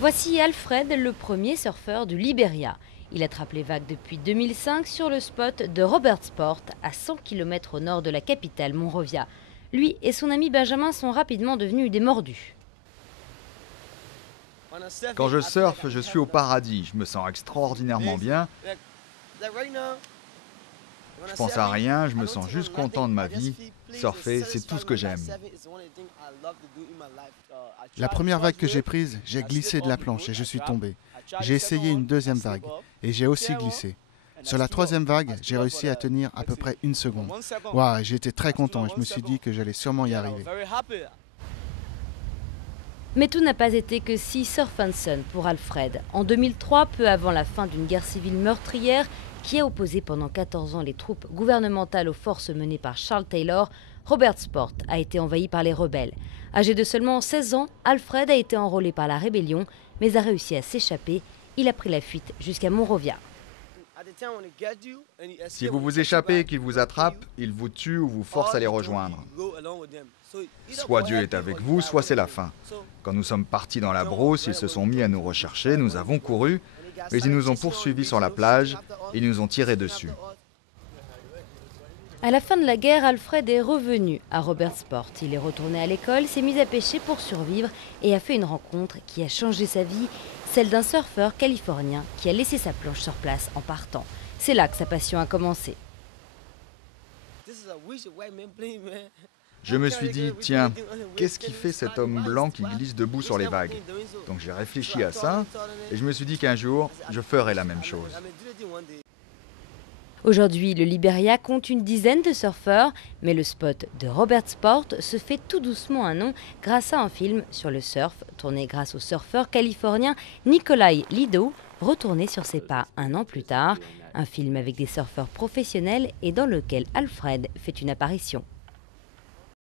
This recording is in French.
Voici Alfred, le premier surfeur du Liberia. Il attrape les vagues depuis 2005 sur le spot de Robertsport, à 100 km au nord de la capitale Monrovia. Lui et son ami Benjamin sont rapidement devenus des mordus. Quand je surfe, je suis au paradis. Je me sens extraordinairement bien. Je pense à rien, je me sens juste content de ma vie. Surfer, c'est tout ce que j'aime. La première vague que j'ai prise, j'ai glissé de la planche et je suis tombé. J'ai essayé une deuxième vague et j'ai aussi glissé. Sur la troisième vague, j'ai réussi à tenir à peu près une seconde. Waouh, j'ai été très content et je me suis dit que j'allais sûrement y arriver. Mais tout n'a pas été que si surf and sun pour Alfred. En 2003, peu avant la fin d'une guerre civile meurtrière qui a opposé pendant 14 ans les troupes gouvernementales aux forces menées par Charles Taylor, Robertsport a été envahi par les rebelles. Âgé de seulement 16 ans, Alfred a été enrôlé par la rébellion, mais a réussi à s'échapper. Il a pris la fuite jusqu'à Monrovia. Si vous vous échappez et qu'ils vous attrapent, ils vous tuent ou vous forcent à les rejoindre. Soit Dieu est avec vous, soit c'est la fin. Quand nous sommes partis dans la brousse, ils se sont mis à nous rechercher, nous avons couru, mais ils nous ont poursuivis sur la plage et ils nous ont tiré dessus. À la fin de la guerre, Alfred est revenu à Robertsport. Il est retourné à l'école, s'est mis à pêcher pour survivre et a fait une rencontre qui a changé sa vie, celle d'un surfeur californien qui a laissé sa planche sur place en partant. C'est là que sa passion a commencé. Je me suis dit, tiens, qu'est-ce qui fait cet homme blanc qui glisse debout sur les vagues? Donc j'ai réfléchi à ça et je me suis dit qu'un jour, je ferai la même chose. Aujourd'hui, le Liberia compte une dizaine de surfeurs, mais le spot de Robertsport se fait tout doucement un nom grâce à un film sur le surf, tourné grâce au surfeur californien Nikolai Lido, retourné sur ses pas un an plus tard. Un film avec des surfeurs professionnels et dans lequel Alfred fait une apparition.